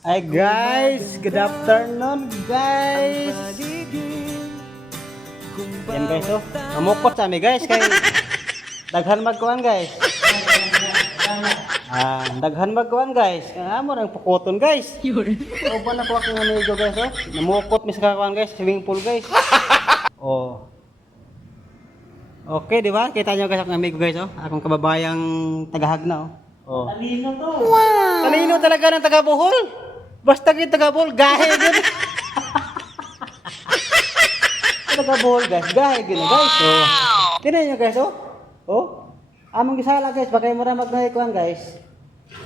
Hi guys, good afternoon guys. Yan guys oh. Namukot sa amin guys kay daghan magkuan guys. Ah, daghan magkuan guys. Kaya mo nang pukuton guys. O ba na kuha kong amigo guys oh. Namukot mi sa kakuan guys, swimming pool guys. Oh. Okay, di ba? Kita nyo guys akong amigo guys oh. Akong kababayang tagahagna oh. Oh. Talino to. Talino talaga ng taga Bohol. Basta yung taga Bohol, gahe yun. taga Bohol guys, gahe yun guys. Oh. Tingnan nyo guys, oh. Oh. Among gisala guys, bagay mura mag kuan guys.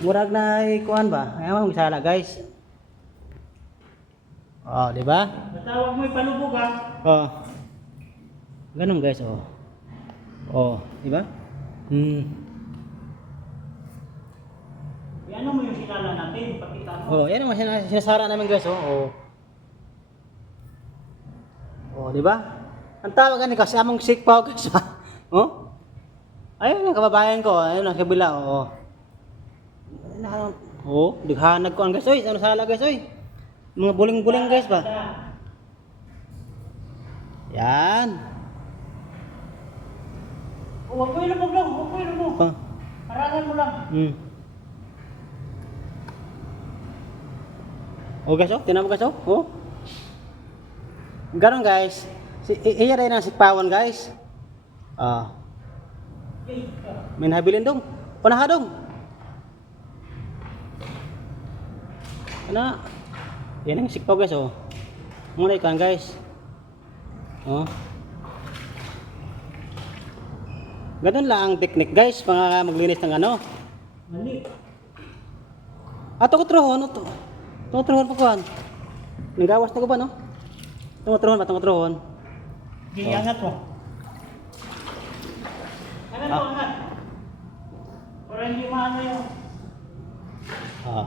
Murag na kuan ba? Among gisala guys. Oh, di ba? Matawag mo ipalubog ha. Oh. Ganun guys, oh. Oh, di ba? Hmm. Ano mo yung kilala natin? Oh, yan ang sinas- sinasara namin guys, oh. Oh, oh di ba? Ang tawag ani kasi among sick pa guys. oh? Ayun ang kababayan ko, ayun ang kabila, oh. Na, oh, dighanag ko ang guys, oy, ano sala guys, oy. Mga buling-buling guys ba? Yan. Oh, Huwag mo ilubog lang. Huwag mo ilubog. Oh. Harangan mo lang. Hmm. Oh guys, oh, tinan mo guys, oh. Oh. Ganon guys. Si iya rin ang sikpawan guys. Ah. May nahabilin dong. Panaha dong. Ano? Yan ang sikpaw guys, oh. Muna ikan guys. Oh. Ganun lang ang technique guys, mga maglinis ng ano. Mali. Ato ko trohon, ato. Ito ko trohon pa kuhan. Nanggawas na ko ba, no? Ito ko trohon ba, ito ko trohon. Sige, Oh. angat mo. Angat mo, Ah. angat. Para hindi maano yung... Ah.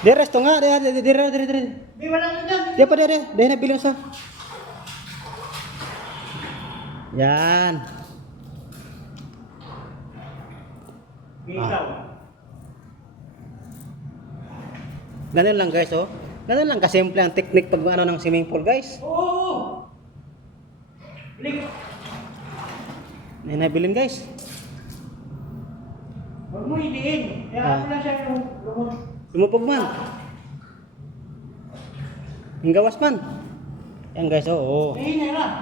Dire, ito nga, dire, dire, dire, dire, dire. Di, wala na dyan. Dire pa, dire, dire na bilang sa. Yan. Ikaw. Ganun lang guys, oh. Ganun lang kasimple ang technique pag ano ng swimming pool guys. Oo, oo, oo. Lik. Yan na bilin guys. Huwag mo idiin. Kaya Ah. lang siya yung lumot. Lumupog man. Ang gawas man. Yan guys, oh. oh. Ihin na lang.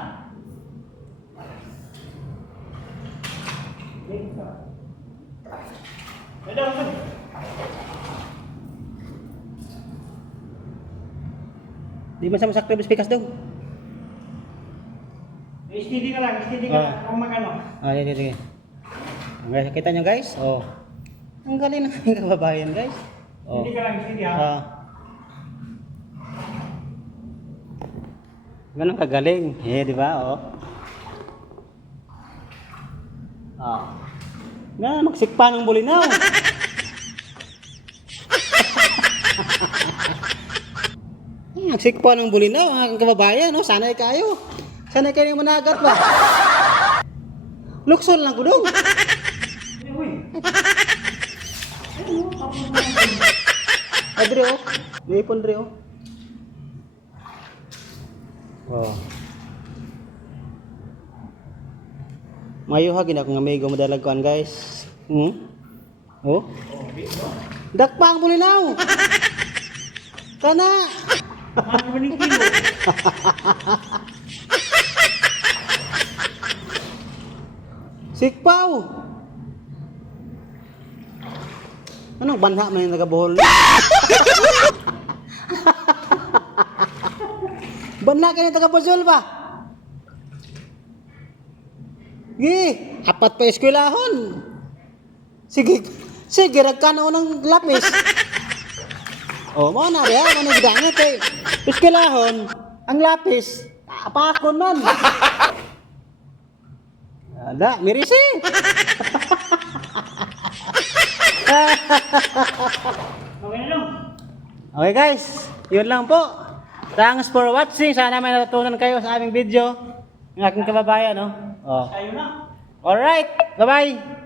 Ito, ito. Di man sa masakto speakers daw. Steady ka lang, steady ka Ah. lang. Kung magano. Ah, sige, sige. Guys, kita nyo guys? Oh. Ang galing ng aming kababayan guys. Oh. Steady ka lang, steady ha. Ah. Ganun kagaling. Eh, di ba? Oh. Ah. Nga, magsikpa ng bulinaw. magsikpa ng bulinaw, ang kababayan. Oh. Sanay kayo. Sanay kayo yung managat ba? Luksol lang ko dong. Hindi, uy. Ay, Dre, oh. May ipon, Dre, oh. Oh. Mayo ha, ginakong amigo madalagkuan, guys. Hmm? Oh? Dakpa ang bulinaw! Kana! Ano ba ng kilo? Sikpaw! Anong banha man yung nagabuhol? banha ka na taga-Bozol ba? Gi, apat pa eskwelahon. Sige, sige, ragka na unang lapis. Oh, mo na rin, ano gidangit eh. Eskwelahon, ang lapis, apakon man. Ada, mirisi. Okay na. Okay guys, yun lang po. Thanks for watching. Sana may natutunan kayo sa aming video. Ng aking kababayan, no? Oh. Na. Alright, bye-bye.